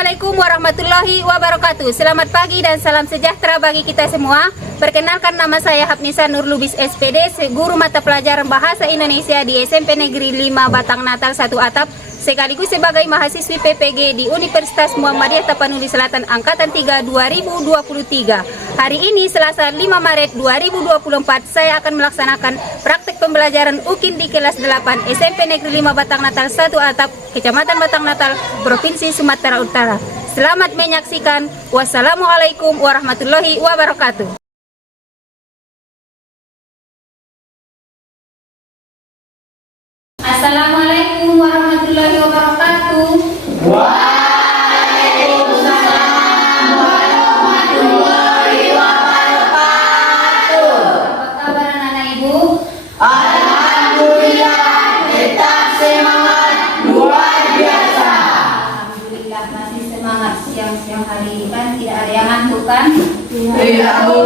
Assalamualaikum warahmatullahi wabarakatuh. Selamat pagi dan salam sejahtera bagi kita semua. Perkenalkan, nama saya Hapnisa Nur Lubis SPD, guru mata pelajaran Bahasa Indonesia di SMP Negeri 5 Batang Natal 1 Atap, sekaligus sebagai mahasiswi PPG di Universitas Muhammadiyah Tapanuli Selatan Angkatan 3 2023. Hari ini Selasa 5 Maret 2024, saya akan melaksanakan praktek pembelajaran UKIM di kelas 8 SMP Negeri 5 Batang Natal 1 Atap, Kecamatan Batang Natal, Provinsi Sumatera Utara. Selamat menyaksikan. Wassalamualaikum warahmatullahi wabarakatuh. Assalamualaikum warahmatullahi wabarakatuh. Waalaikumsalam warahmatullahi wabarakatuh. Apa kabar anak-anak ibu? Alhamdulillah, tetap semangat, luar biasa. Alhamdulillah masih semangat. Siang-siang hari ini kan tidak ada yang ngantuk kan? Tidak, Bu.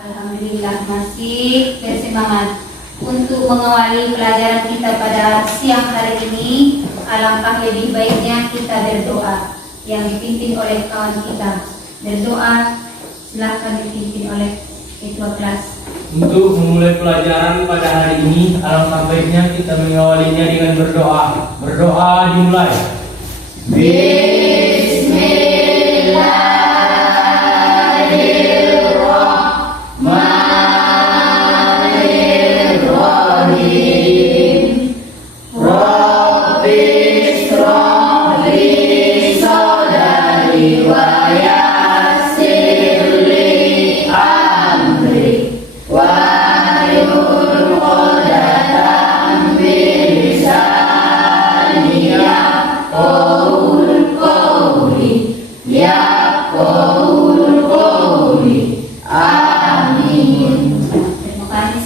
Alhamdulillah masih bersemangat. Untuk mengawali pelajaran kita pada siang hari ini, alangkah lebih baiknya kita berdoa yang dipimpin oleh kawan kita. Berdoa, silakan dipimpin oleh ketua kelas. Untuk memulai pelajaran pada hari ini, alangkah baiknya kita mengawalinya dengan berdoa. Berdoa dimulai.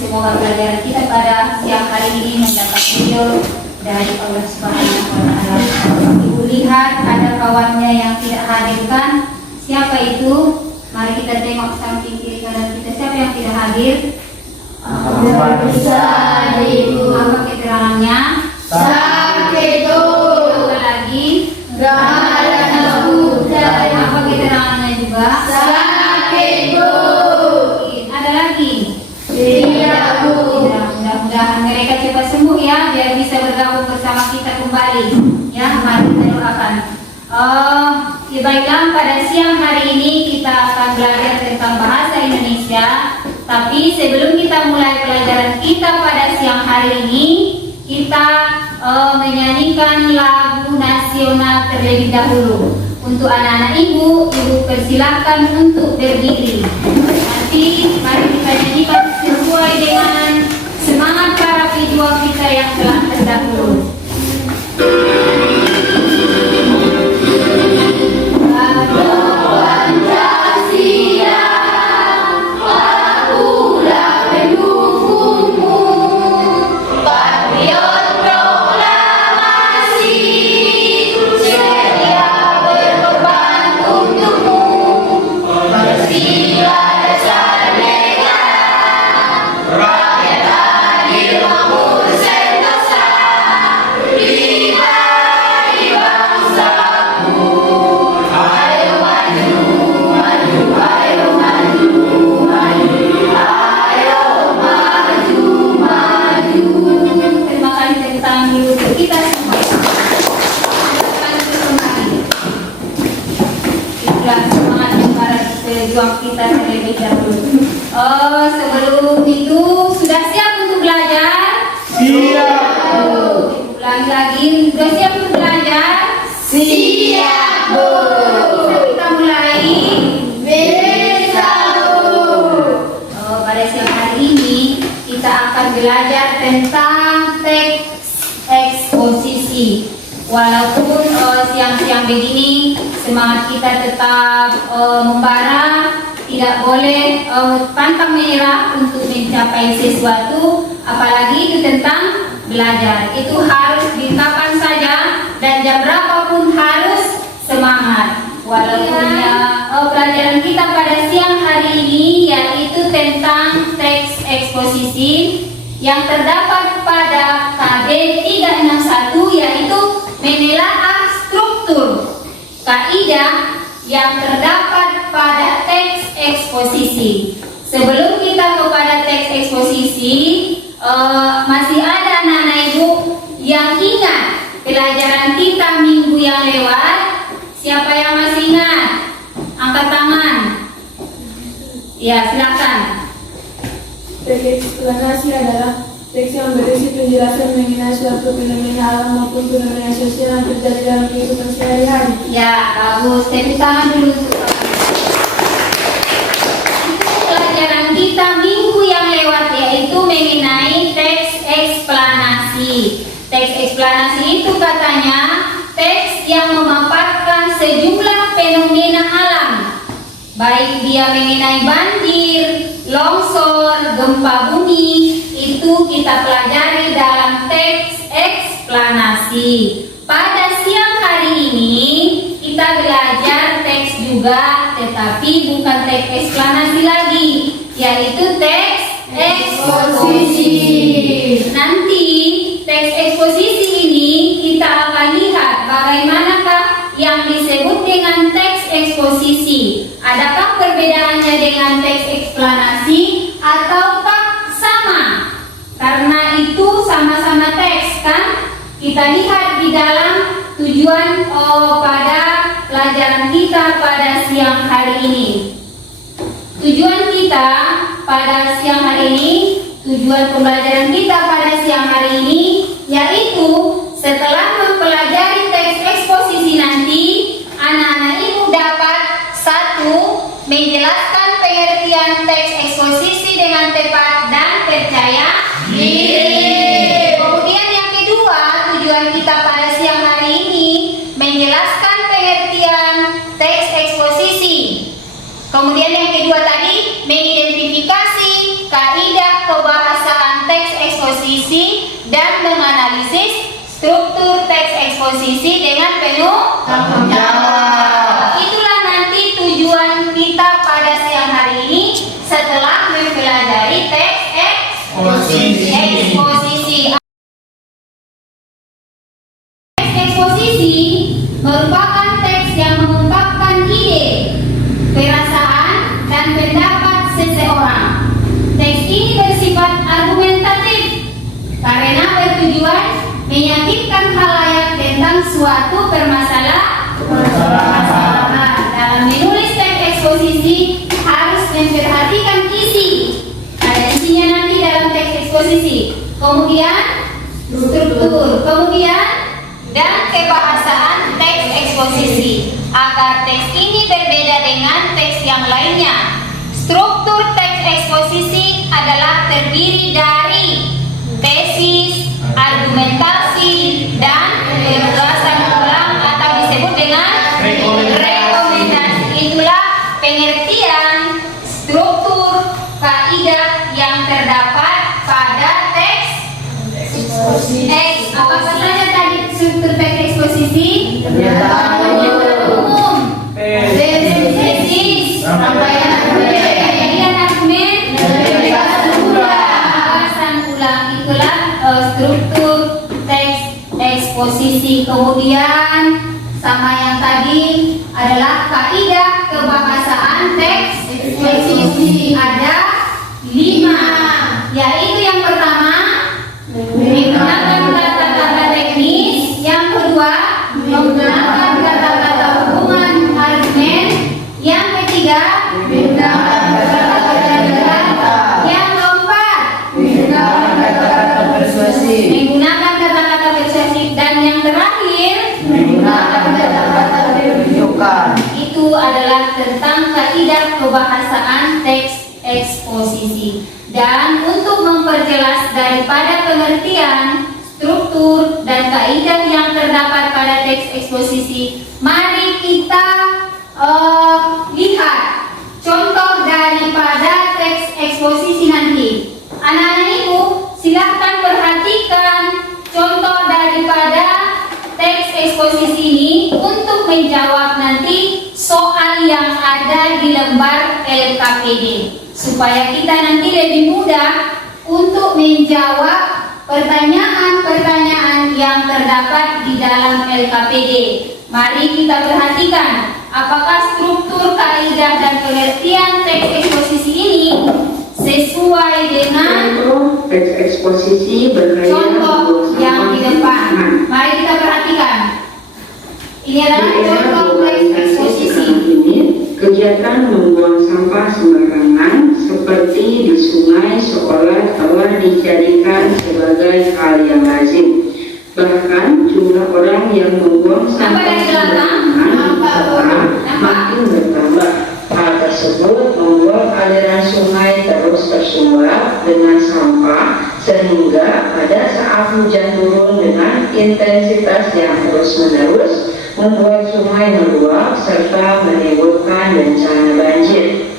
Semoga pelajaran kita pada siang hari ini mendapat ridho dari Allah Subhanahu wa Ta'ala. Ibu lihat ada kawannya yang tidak hadir kan? Siapa itu? Mari kita tengok samping kiri kanan kita. Siapa yang tidak hadir? Ibu. Apa keterangannya? Sakit, Bu. Apa lagi? Gak ada hujan. Apa keterangannya juga? Sakit, Bu. Ada lagi? Tidak, Bu. Mudah-mudahan mereka cepat sembuh ya, biar bisa bergabung bersama kita kembali. Ya, mari kita doakan. Ya baiklah, pada siang hari ini kita akan belajar tentang bahasa Indonesia. Tapi sebelum kita mulai pelajaran kita pada siang hari ini, kita menyanyikan lagu nasional terlebih dahulu. Untuk anak-anak ibu persilahkan untuk berdiri. Nanti mari kita nyanyikan sesuai dengan semangat para pejuang kita yang telah terdahulu. Pejuang kita terlebih dahulu. Sebelum itu sudah siap untuk belajar? Siap, Bu. Ulangi lagi, sudah siap untuk belajar? Siap, Bu. Bisa kita mulai? Bisa, Bu. Pada siang hari ini kita akan belajar tentang teks eksposisi. Walaupun siang-siang begini semangat kita tetap membara, tidak boleh pantang menyerah untuk mencapai sesuatu, apalagi itu tentang belajar. Itu harus di kapan saja dan jam berapapun harus semangat. Walaupun pelajaran kita pada siang hari ini yaitu tentang teks eksposisi yang terdapat pada KB 361, yaitu menelaah struktur. kaidah yang terdapat pada teks eksposisi. Sebelum kita kepada teks eksposisi, masih ada anak-anak ibu yang ingat pelajaran kita minggu yang lewat. Siapa yang masih ingat? Angkat tangan. Ya, silakan. Teks eksplanasi adalah teks yang berisi penjelasan mengenai suatu fenomena alam maupun fenomena sosial yang terjadi dalam kehidupan sehari-hari. Ya, bagus. Tepuk tangan dulu. Itu pelajaran kita minggu yang lewat, yaitu mengenai teks eksplanasi. Teks eksplanasi itu katanya teks yang memaparkan sejumlah fenomena alam, baik dia mengenai banjir, longsor, gempa bumi, itu kita pelajari dalam teks eksplanasi. Pada siang hari ini kita belajar teks juga, tetapi bukan teks eksplanasi lagi, yaitu teks eksposisi. Nanti teks eksposisi ini kita akan lihat bagaimanakah yang disebut dengan teks eksposisi. Adakah perbedaannya dengan teks eksplanasi ataukah sama? Karena itu sama-sama teks kan? Kita lihat di dalam tujuan pada pelajaran kita pada siang hari ini. Tujuan kita pada siang hari ini, tujuan pembelajaran kita pada siang hari ini, yaitu setelah mempelajari teks eksposisi nanti, anak-anak ibu dapat satu, menjelaskan pengertian teks eksposisi dengan tepat dan percaya diri. Kemudian yang kedua, tujuan kita pada siang hari ini menjelaskan pengertian teks eksposisi. Kemudian yang kedua tadi, mengidentifikasi kaidah kebahasaan teks eksposisi dan menganalisis struktur teks eksposisi dengan penuh tanggung jawab. Itulah nanti tujuan kita pada siang hari ini setelah mempelajari teks eksposisi. Teks eksposisi merupakan teks yang mengungkapkan ide, perasaan, dan pendapat seseorang. Teks ini bersifat argumentatif karena bertujuan meyakinkan khalayak tentang suatu permasalahan. Dalam menulis teks eksposisi harus memperhatikan isi. Ada isinya nanti dalam teks eksposisi. Kemudian struktur, kemudian dan kebahasaan teks eksposisi agar teks ini berbeda dengan teks yang lainnya. Struktur teks eksposisi adalah terdiri dari tesis, argumentasi, dan penugasan ulang atau disebut dengan rekomendasi. Itulah pengertian struktur kaidah yang terdapat pada teks eksposisi. Apa saja tadi struktur teks eksposisi? Umum, tesis, rangkaian argumen, penugasan ulang. Itulah struktur teks eksposisi. Kemudian sama yang tadi adalah kaidah kebahasaan teks eksposisi. Ada 5, yaitu yang pertama menggunakan kata-kata teknis, yang kedua menggunakan kata-kata hubungan argumen, yang ketiga menggunakan kata-kata kata, yang keempat menggunakan kata-kata persuasif, dan yang terakhir menggunakan kata-kata menunjukkan. Itu adalah tentang kaidah kebahasaan teks eksposisi. Dan untuk memperjelas daripada pengertian, struktur, dan kaidah yang terdapat pada teks eksposisi, mari kita lihat contoh daripada teks eksposisi nanti. Anak-anak ibu, silahkan perhatikan contoh daripada teks eksposisi ini untuk menjawab nanti soal yang ada di lembar LKPD, supaya kita nanti lebih mudah untuk menjawab pertanyaan-pertanyaan yang terdapat di dalam LKPD. Mari kita perhatikan apakah struktur, kaidah, dan pengertian teks eksposisi ini sesuai dengan teks eksposisi bergaya contoh yang di depan. Mari kita perhatikan. Ini adalah contoh teks eksposisi. Ini kegiatan membuang sampah sembarangan seperti di sungai seolah telah dijadikan sebagai hal yang lazim. Bahkan jumlah orang yang membuang sampah sembarangan makin bertambah. Hal tersebut membuat aliran sungai terus tersumbat dengan sampah sehingga pada saat hujan turun dengan intensitas yang terus-menerus membuat sungai meluap serta menimbulkan bencana banjir.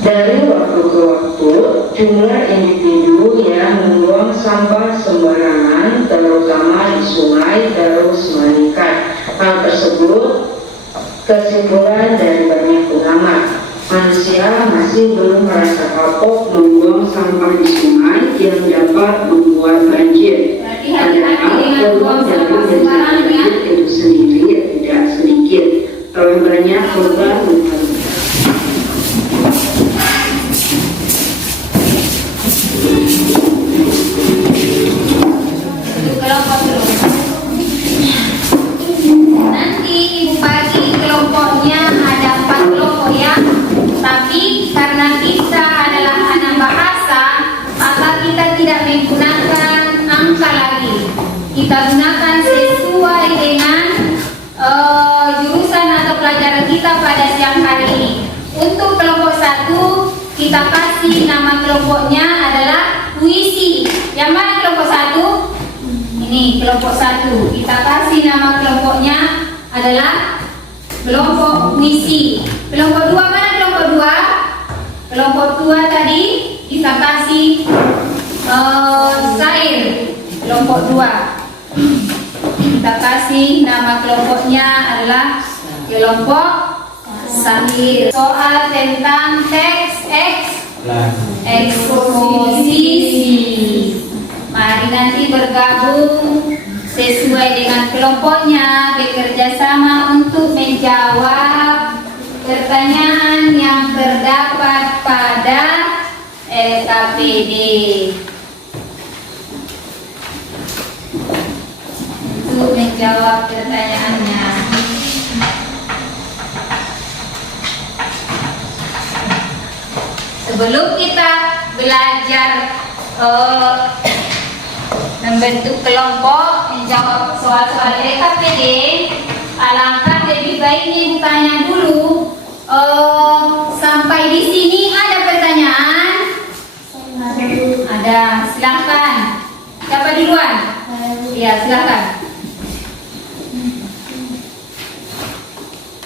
Dari waktu ke waktu, jumlah individu yang membuang sampah sembarangan, terutama di sungai, terus meningkat. Hal tersebut kesimpulan dari banyak pengamat. Manusia masih belum merasa kapok membuang sampah di sungai yang dapat membuat banjir. Padahal korban dari bencana banjir itu sendiri tidak sedikit. Telah banyak korban Nanti ibu bagi kelompoknya ada 4 kelompok ya. Tapi karena kita adalah anak bahasa, maka kita tidak menggunakan angka lagi. Kita gunakan sesuai dengan jurusan atau pelajaran kita pada siang hari ini. Untuk kelompok 1, kita kasih nama kelompoknya adalah puisi. Yang mana kelompok 1? Ini kelompok 1. Kita kasih nama kelompoknya adalah kelompok puisi. Kelompok 2 mana kelompok 2? Kelompok 2 tadi kita kasih syair. Kelompok 2. Kita kasih nama kelompoknya adalah kelompok syair. Soal tentang teks eksposisi. Mari nanti bergabung sesuai dengan kelompoknya, bekerja sama untuk menjawab pertanyaan yang terdapat pada LKPD. Untuk menjawab pertanyaannya. Sebelum kita belajar membentuk kelompok, menjawab soal-soal LKPD, alangkah lebih baiknya ibu tanya dulu. Sampai di sini ada pertanyaan? Ada, silakan. Siapa duluan? Ya, silakan.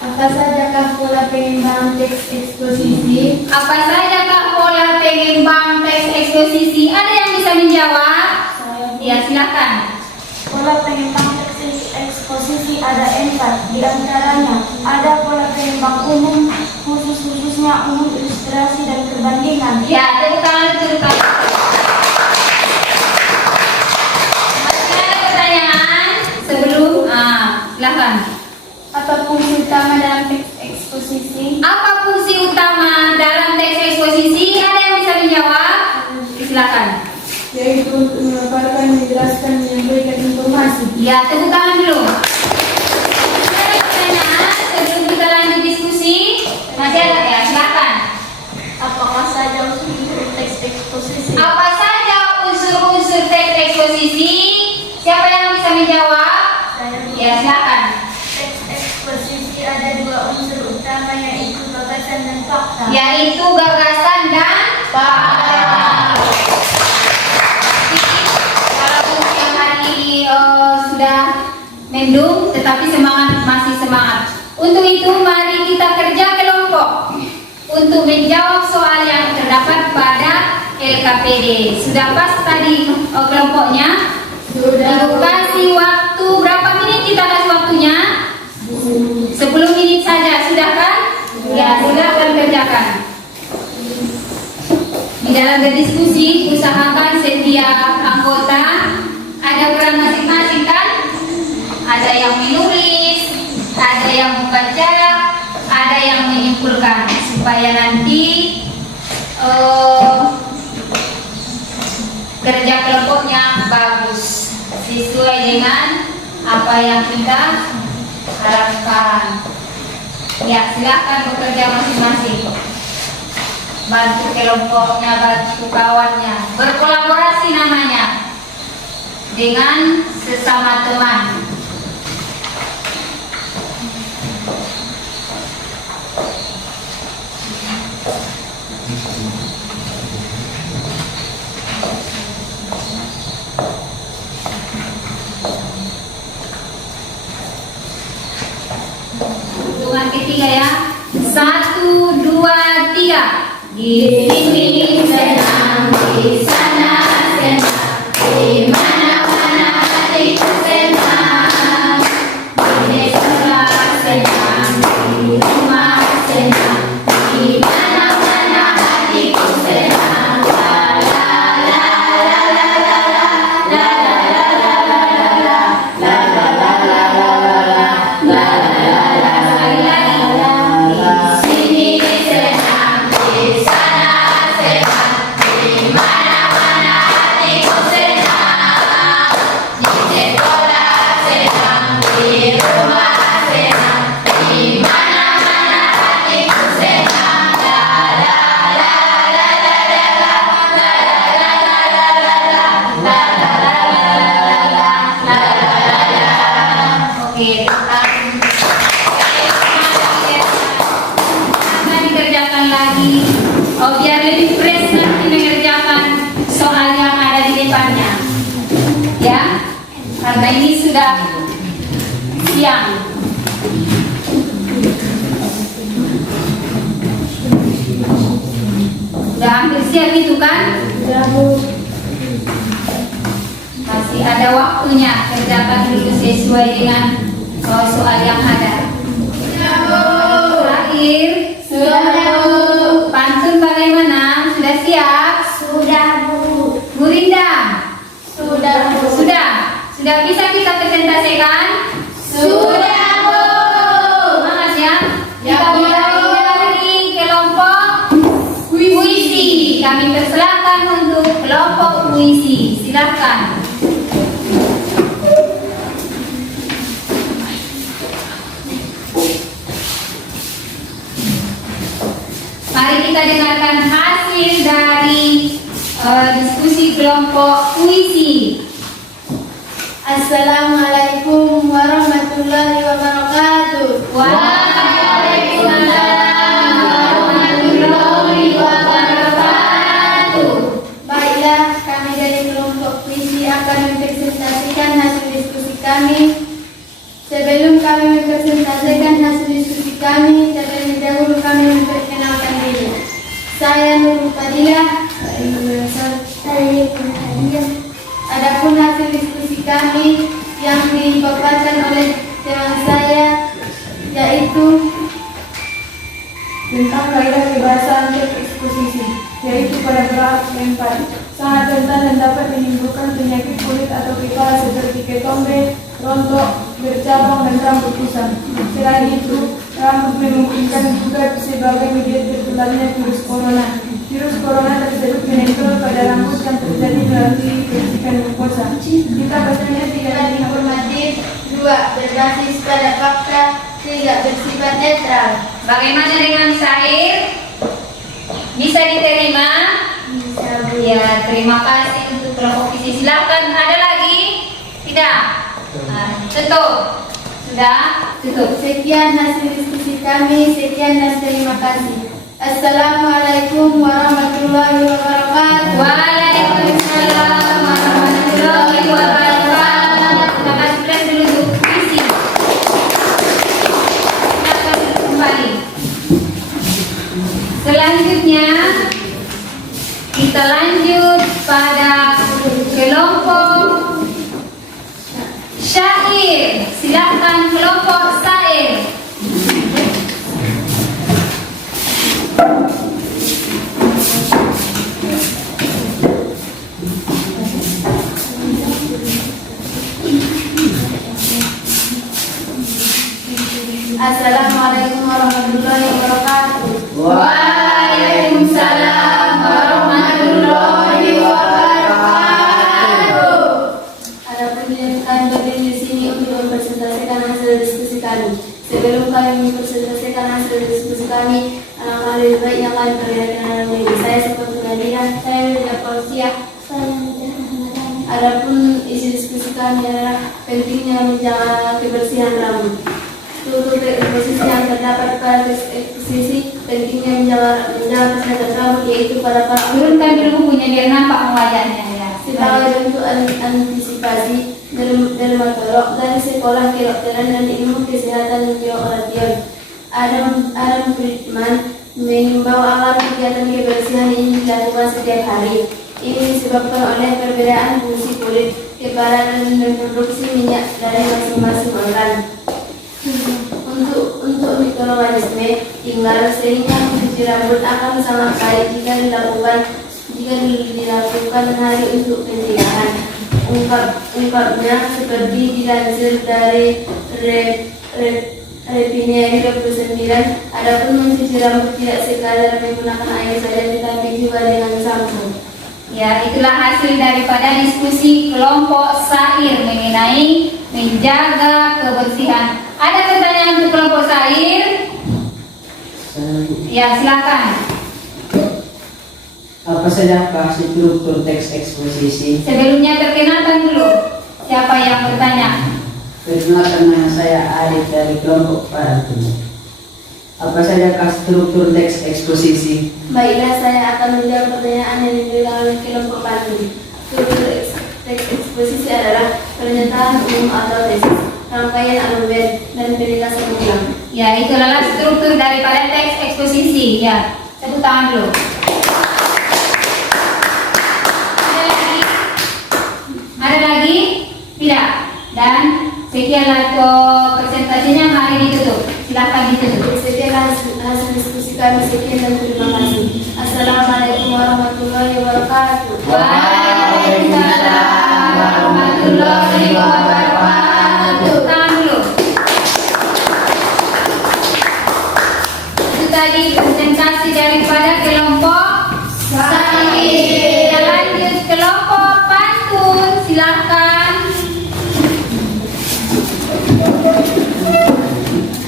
Apa sajakah pola pengembangan teks eksposisi? Apa sajakah pola pengembang teks eksposisi? Ada yang bisa menjawab? Ya, silakan. Pola pengembang teks eksposisi ada 4. Di antaranya ada pola pengembang umum, khususnya umum, ilustrasi, dan perbandingan. Ya, tepuk tangan dulu. Masih ada pertanyaan sebelum? Silakan. Apa fungsi utama dalam teks eksposisi? Apa fungsi utama dalam teks eksposisi? Ada yang bisa menjawab? Silakan. Yaitu untuk memaparkan, menjelaskan, menyampaikan informasi. Ya, tepuk tangan dulu. Ada pertanyaan sebelum kita lanjut diskusi? Masih ada ya? Silakan. Apakah saja unsur teks eksposisi? Apa saja unsur-unsur teks eksposisi? Siapa yang bisa menjawab? Ya, silakan. Teks eksposisi ada 2 unsur utama, yaitu gagasan dan fakta. Yaitu gagasan dan fakta. Walaupun siang hari sudah mendung, tetapi masih semangat. Untuk itu mari kita kerja kelompok untuk menjawab soal yang terdapat pada LKPD. Sudah pas tadi kelompoknya? Sudah. Ibu kasih waktu berapa menit kita kasih waktunya? 10 menit saja, sudah kan? Ya, silakan kerjakan. Di dalam berdiskusi, usahakan setiap anggota ada peran masing-masing kan? Ada yang supaya nanti kerja kelompoknya bagus sesuai dengan apa yang kita harapkan. Ya, silakan bekerja masing-masing. Bantu kelompoknya, bantu kawannya. Berkolaborasi namanya dengan sesama teman. Hitungan ketiga ya. 1, 2, 3. Di sini senang, di sana senang, di mana-mana hatiku senang. Di sekolah senang, di rumah senang, di mana-mana hatiku senang. La la la la la la la la la la la la la la la la. Sekali lagi. Di sini senang, di sana senang, di mana-mana hatiku senang. Di sekolah senang, di rumah senang, di mana-mana hatiku senang. La la la la la la la la la la la la la. Oke, akan dikerjakan lagi. Oh, biar lebih fresh nanti mengerjakan soal yang ada di depannya. Ya, karena ini sudah siang. Sudah hampir siap itu kan? Sudah, Bu. Masih ada waktunya, kerjakan dulu sesuai dengan soal yang ada. Terakhir, Sudah, pantun bagaimana? Sudah siap? Sudah, Bu. Bu Rinda? Sudah, Bu. Sudah? Sudah bisa kita presentasikan? Sudah, Bu. Semangat ya? Ya, Kita Bu. mulai dari kelompok puisi. Kami persilakan untuk kelompok puisi. Silakan. Mari kita dengarkan hasil dari diskusi kelompok puisi. Assalamualaikum warahmatullahi wabarakatuh. Waalaikumsalam warahmatullahi wabarakatuh. Baiklah, kami dari kelompok puisi akan mempresentasikan hasil diskusi kami. Sebelum kami mempresentasikan hasil diskusi kami, terlebih dahulu kami memperkenalkan diri. Saya Nurul Fadilah. Adapun hasil diskusi kami yang dipaparkan oleh teman saya yaitu Tentang kaidah kebahasaan tereksposisi, yaitu pada graf 4, sangat rentan dan dapat menimbulkan penyakit kulit atau kepala seperti ketombe, rontok, bercabang, dan rambut kusam. Selain itu, rambut memungkinkan juga sebagai media tertularnya virus corona. Virus corona tersebut menempel pada rambut yang terjadi melalui percikan mukosa. Kita bacanya tidak informatif, 2 berbasis pada fakta, 3 bersifat netral. Bagaimana dengan syair? Bisa diterima? Bisa, Bu. Ya, terima kasih untuk kelompok puisi. Silakan, ada lagi? Tidak? Tutup. Sudah? Tutup. Sekian hasil diskusi kami. Sekian dan terima kasih. Assalamualaikum warahmatullahi wabarakatuh. Waalaikumsalam warahmatullahi wabarakatuh. Terima kasih. Press dulu untuk puisi. Silakan kembali. Selanjutnya kita lanjut pada kelompok syair. Silakan kelompok syair. Assalamualaikum warahmatullahi wabarakatuh. Waalaikumsalam warahmatullahi wabarakatuh. Adapun kami berdiri di sini untuk mempresentasikan hasil diskusi kami. Sebelum kami mempresentasikan hasil diskusi kami, alangkah lebih baiknya kami perkenalkan diri. Saya seperti Nadia, saya Widya Pausia. Adapun isi diskusi kami adalah pentingnya menjaga kebersihan rambut. Struktur eksposisi yang terdapat pada teks eksposisi pentingnya menjaga kesehatan rambut, yaitu pada para Turunkan dulu bukunya biar nampak wajahnya ya. sebagai bentuk antisipasi dermatolog dari sekolah kedokteran dan ilmu kesehatan Newton. Adam Friedman mengimbau agar kegiatan kebersihan ini dilakukan setiap hari. Ini disebabkan oleh perbedaan fungsi kulit, kepala, dan produksi minyak dari masing-masing organ. Untuk mikroorganisme tinggal seringnya mencuci rambut akan sangat baik jika dilakukan hari untuk pencegahan. Ungkapnya seperti dilansir dari Refinery 29. Adapun mencuci rambut tidak sekadar menggunakan air saja, tetapi juga dengan sampo. Ya, itulah hasil daripada diskusi kelompok Sair mengenai menjaga kebersihan. Ada pertanyaan untuk kelompok Sair? Ya, silakan. Apa saja struktur teks eksposisi? Sebelumnya perkenalkan dulu. Siapa yang bertanya? Perkenalkan, nama saya Arif dari kelompok Pantun. Apa saja struktur teks eksposisi? Baiklah, saya akan menjawab pertanyaan yang diberikan oleh kelompok Pantun. Struktur teks eksposisi adalah pernyataan umum atau tesis, rangkaian argumen, dan penjelasan ulang. Ya, itulah struktur daripada teks eksposisi. Ya, tepuk tangan dulu. Ada lagi? Tidak. Dan sekianlah untuk presentasinya, mari ditutup. Silahkan ditutup. Sekian hasil diskusi kami. Sekian dan terima kasih. Assalamualaikum warahmatullahi wabarakatuh. Waalaikumsalam warahmatullahi wabarakatuh. Tangan dulu. Itu tadi presentasi daripada kelompok Sair. Kita lanjut kelompok Pantun. Silahkan.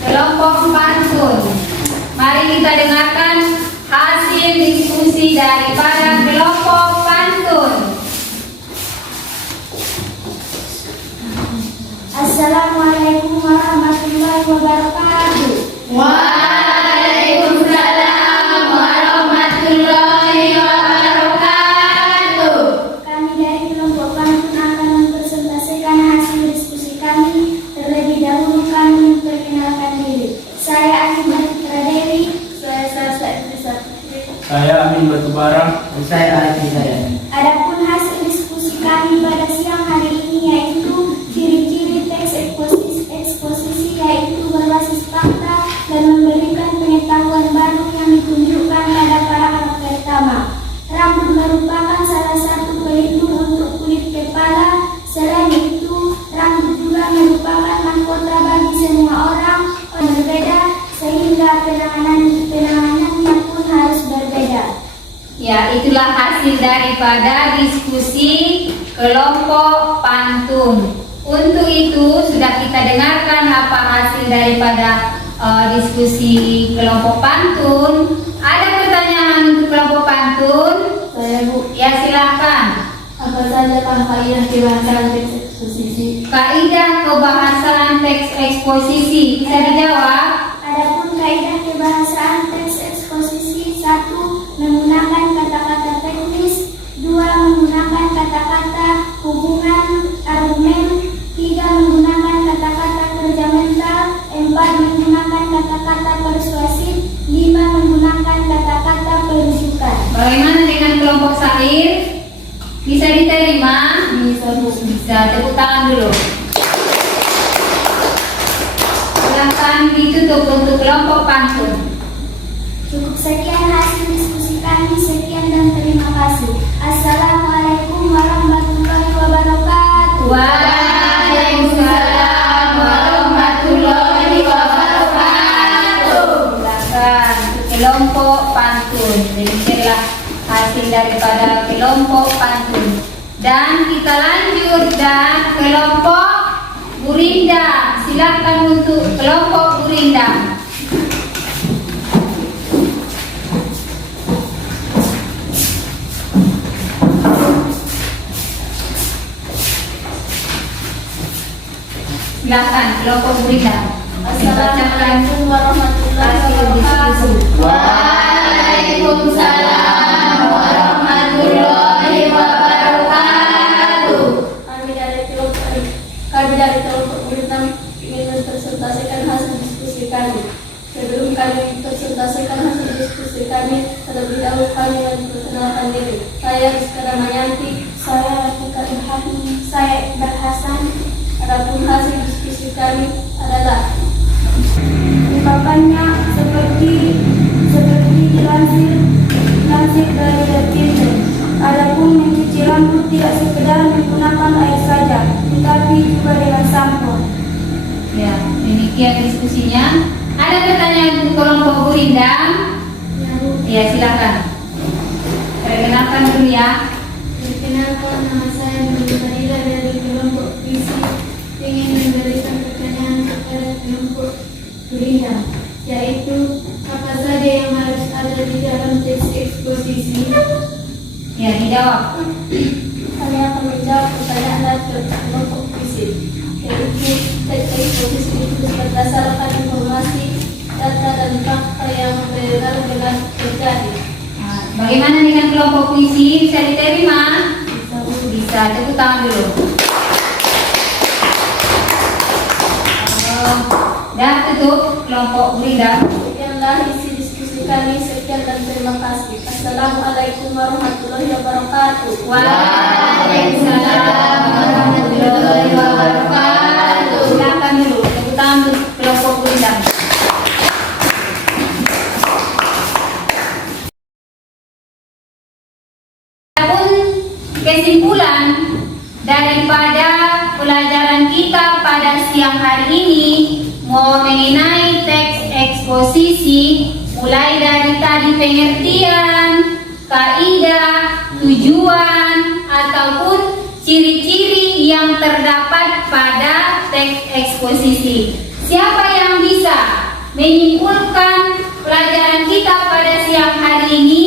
Kelompok Pantun. Mari kita dengarkan hasil diskusi daripada kelompok Pantun. Assalamualaikum warahmatullahi wabarakatuh. Waalaikumsalam warahmatullahi wabarakatuh. Kami dari kelompok Pantun akan mempresentasikan hasil diskusi kami. Terlebih dahulu kami memperkenalkan diri. Saya Azimat Pradewi. Saya Sasa Indrisatri. Saya Amin Batubara. Dan saya Arif Hidayat. Adapun hasil diskusi kami pada siang hari ini yaitu ciri-ciri teks eksposisi yaitu berbasis fakta dan memberikan pengetahuan baru yang ditunjukkan pada paragraf pertama. Rambut merupakan salah satu pelindung untuk kulit kepala. Selain itu, rambut juga merupakan mahkota bagi semua orang berbeda, sehingga penanganannya pun harus berbeda. Ya, itulah hasil daripada diskusi kelompok Pantun. Untuk itu sudah kita dengarkan apa hasil daripada diskusi kelompok Pantun. Ada pertanyaan untuk kelompok Pantun? Saya Bu, Ya, silakan. apa saja kaidah kebahasaan teks eksposisi? Kaidah kebahasaan teks eksposisi bisa dijawab? Adapun kaidah kebahasaan teks eksposisi: 1. Menggunakan kata-kata teknis. 2. Menggunakan kata-kata hubungan argumen. 3. Menggunakan kata-kata kerja mental. 4. Menggunakan kata-kata persuasif. 5. Menggunakan kata-kata perujukan. Bagaimana dengan kelompok Sair? Bisa diterima? Bisa. Tepuk tangan dulu. Silakan ditutup untuk kelompok Pantun. Cukup sekian hasil diskusi kami. Sekian dan terima kasih. Assalamualaikum warahmatullahi wabarakatuh. Waalaikumsalam warahmatullahi wabarakatuh. kelompok pantun. Demikianlah hasil daripada kelompok pantun. Dan kita lanjut dan kelompok gurindam. Silakan untuk kelompok gurindam. Silakan kelompok gurindam. Assalamualaikum warahmatullahi wabarakatuh. Waalaikumsalam warahmatullahi wabarakatuh. Kami dari kelompok gurindam ingin mempresentasikan hasil diskusi kami. Sebelum kami mempresentasikan hasil diskusi kami, terlebih dahulu kami memperkenalkan diri. Saya Rizka Damayanti. Saya Rafiqa Ilhami. Saya Iqbal Hasan. Adapun hasil diskusi kami adalah Ungkapannya seperti dilansir dari Latin. Adapun mencuci rambut tidak sekedar menggunakan air saja, tetapi juga dengan sampo. Ya, demikian diskusinya. Ada pertanyaan untuk kelompok gurindam? Ya, silakan. Perkenalkan dulu ya. Perkenalkan, nama saya Nurul Fadila dari kelompok visi. Ingin memberikan pertanyaan kepada kelompok gurindam, yaitu apa saja yang harus ada di dalam teks eksposisi? Ya, dijawab. Kami akan menjawab pertanyaan dari kelompok visi, yaitu teks eksposisi itu berdasarkan informasi, data dan fakta yang beredar dengan terjadi. Nah, bagaimana dengan kelompok puisi? Bisa diterima? Bisa. Tepuk tangan dulu. Dah tutup kelompok gurindam. Sekianlah isi diskusi kami. Sekian dan terima kasih. Assalamualaikum warahmatullahi wabarakatuh. Waalaikumsalam warahmatullahi wabarakatuh. Silakan dulu. Tepuk tangan untuk kelompok gurindam. Adapun kesimpulan daripada pelajaran kita pada siang hari ini mengenai teks eksposisi, mulai dari tadi pengertian, kaidah, tujuan, ataupun ciri-ciri yang terdapat pada teks eksposisi. Siapa yang bisa menyimpulkan pelajaran kita pada siang hari ini?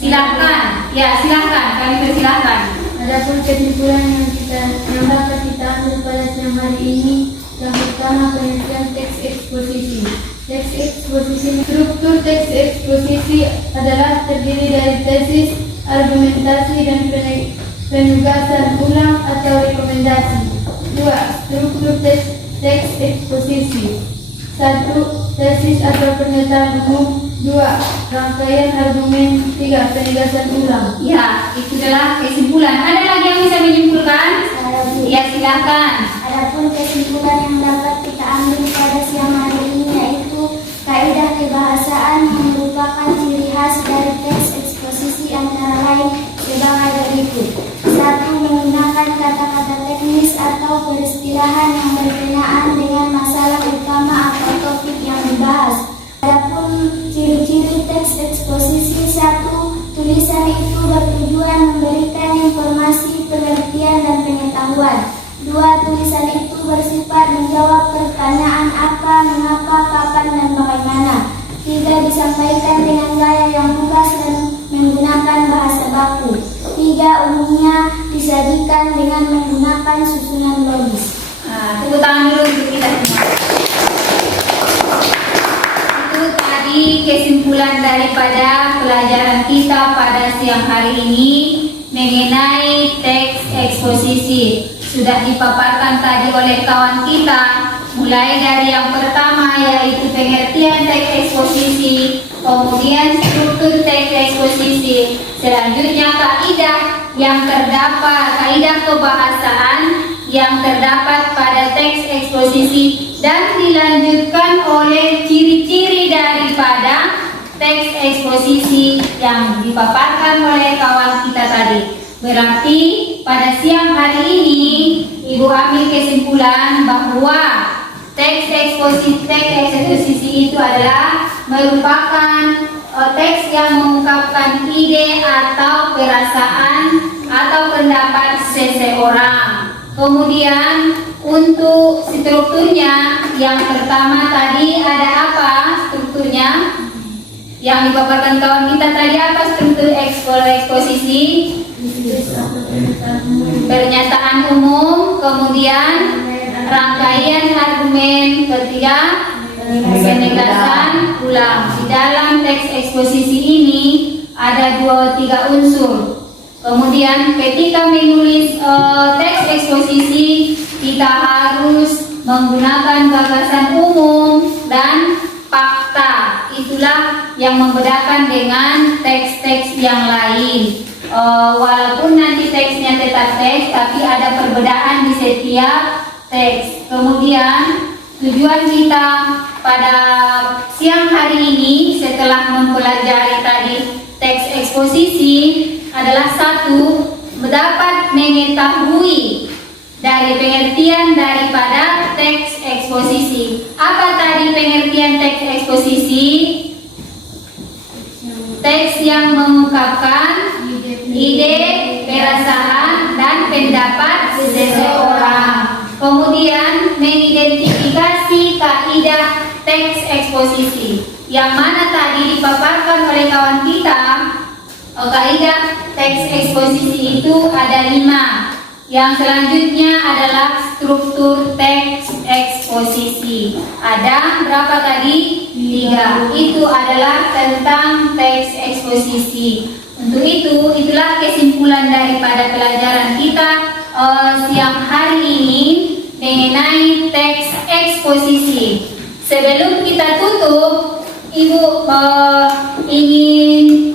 Silakan. Ya, silakan. Kami persilahkan. Adapun kesimpulan yang dapat kita ambil pada siang hari ini, yang pertama pengertian teks eksposisi. Teks eksposisi, struktur teks eksposisi adalah terdiri dari tesis, argumentasi, dan penugasan ulang atau rekomendasi. 2. Struktur teks eksposisi. 1. Tesis atau pernyataan umum. 2. Rangkaian argumen. 3. Penugasan ulang. Ya, itu adalah kesimpulan. Ada lagi yang bisa menyimpulkan? Ya, silakan. Adapun kesimpulan yang dapat kita ambil pada siang hari ini yaitu kaidah kebahasaan yang merupakan ciri khas dari teks eksposisi antara lain sebagai berikut. 1. Menggunakan kata-kata teknis atau peristilahan yang berkenaan dengan masalah utama atau topik yang dibahas. Adapun ciri-ciri teks eksposisi. 1. Tulisan itu bertujuan memberikan informasi, pengertian, dan pengetahuan. 2. Tulisan itu bersifat menjawab pertanyaan apa, mengapa, kapan, dan bagaimana. 3. Disampaikan dengan gaya yang lugas dan menggunakan bahasa baku. 3. Umumnya disajikan dengan menggunakan susunan logis. Nah, tepuk tangan dulu untuk kita semua. Itu tadi kesimpulan daripada pelajaran kita pada siang hari ini mengenai teks eksposisi. Sudah dipaparkan tadi oleh kawan kita, mulai dari yang pertama yaitu pengertian teks eksposisi, kemudian struktur teks eksposisi, selanjutnya kaidah yang terdapat, kaidah kebahasaan yang terdapat pada teks eksposisi, dan dilanjutkan oleh ciri-ciri daripada teks eksposisi yang dipaparkan oleh kawan kita tadi. Berarti pada siang hari ini Ibu ambil kesimpulan bahwa teks eksposisi itu adalah merupakan teks yang mengungkapkan ide atau perasaan atau pendapat seseorang. Kemudian untuk strukturnya, yang pertama tadi ada apa strukturnya? Yang dipaparkan kawan kita tadi apa struktur eksposisi? Pernyataan umum, kemudian rangkaian argumen, ketiga penegasan ulang. Di dalam teks eksposisi ini ada 2-3 unsur. Kemudian ketika menulis teks eksposisi, kita harus menggunakan gagasan umum dan fakta. Itulah yang membedakan dengan teks-teks yang lain. Walaupun nanti teksnya tetap teks, tapi ada perbedaan di setiap teks. Kemudian tujuan kita pada siang hari ini setelah mempelajari tadi teks eksposisi adalah satu, dapat mengetahui dari pengertian daripada teks eksposisi. Apa tadi pengertian teks eksposisi? Teks yang mengungkapkan ide, perasaan, dan pendapat seseorang. Kemudian mengidentifikasi kaidah teks eksposisi, yang mana tadi dipaparkan oleh kawan kita. Kaidah teks eksposisi itu ada 5. Yang selanjutnya adalah struktur teks eksposisi. Ada berapa tadi? 3. Itu adalah tentang teks eksposisi. Untuk itulah kesimpulan daripada pelajaran kita siang hari ini mengenai teks eksposisi. Sebelum kita tutup, Ibu ingin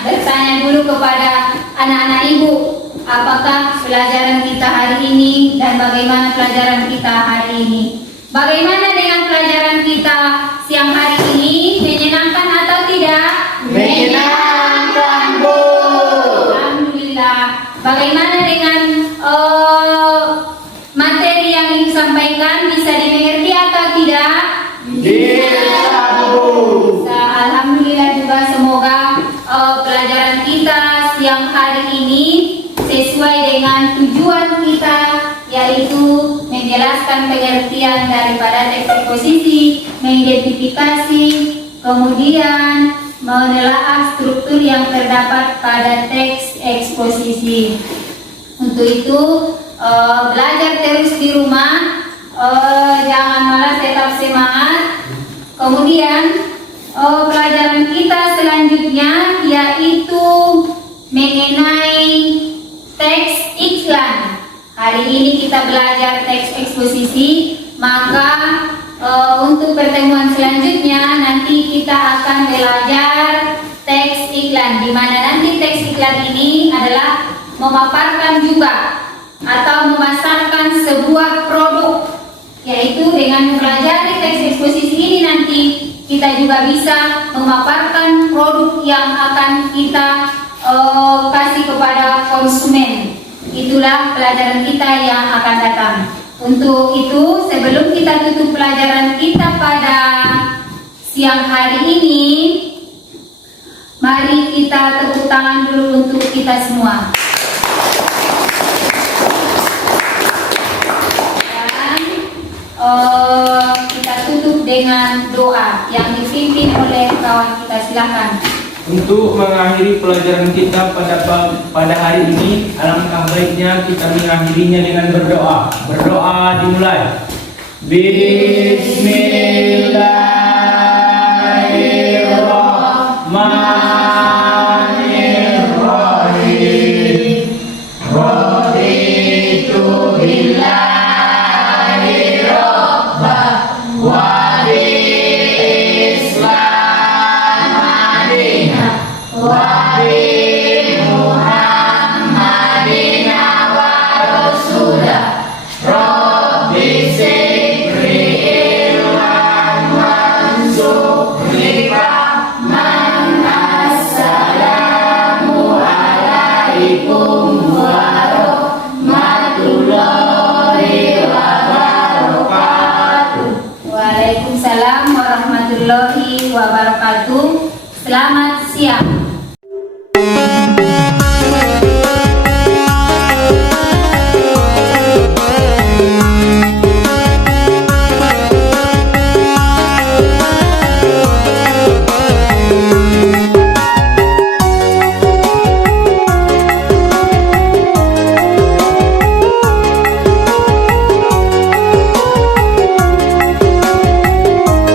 bertanya dulu kepada anak-anak Ibu, apakah pelajaran kita hari ini dan bagaimana pelajaran kita hari ini? Bagaimana dengan pelajaran kita siang hari ini? Menyenangkan atau tidak? Menyenangkan, Bu. Alhamdulillah. Bagaimana dengan materi yang disampaikan? Bisa dimengerti atau tidak? Bisa, Bu. Alhamdulillah juga. Semoga pelajaran kita siang hari ini sesuai dengan tujuan kita, yaitu menjelaskan pengertian daripada teks eksposisi, mengidentifikasi, kemudian menelaah struktur yang terdapat pada teks eksposisi. Untuk itu belajar terus di rumah, jangan malas, tetap semangat. Kemudian pelajaran kita selanjutnya yaitu mengenai teks iklan. Hari ini kita belajar teks eksposisi, maka untuk pertemuan selanjutnya nanti kita akan belajar teks iklan, di mana nanti teks iklan ini adalah memaparkan juga atau memasarkan sebuah produk, yaitu dengan mempelajari teks eksposisi ini nanti kita juga bisa memaparkan produk yang akan kita kasih kepada konsumen. Itulah pelajaran kita yang akan datang. Untuk itu, sebelum kita tutup pelajaran kita pada siang hari ini, mari kita tepuk tangan dulu untuk kita semua. Dan kita tutup dengan doa yang dipimpin oleh kawan kita. Silakan. Untuk mengakhiri pelajaran kita pada hari ini, alangkah baiknya kita mengakhirinya dengan berdoa. Berdoa dimulai. Bismillahirrahmanirrahim. Raditu billahi rabba wa Islam madina wa bi Muhammadin wa rasulah. Rabbi zidni ilman warzuqni rahman. Assalamu alaikum warahmatullahi wabarakatuh. Waalaikumsalam warahmatullahi wabarakatuh. Selamat siang.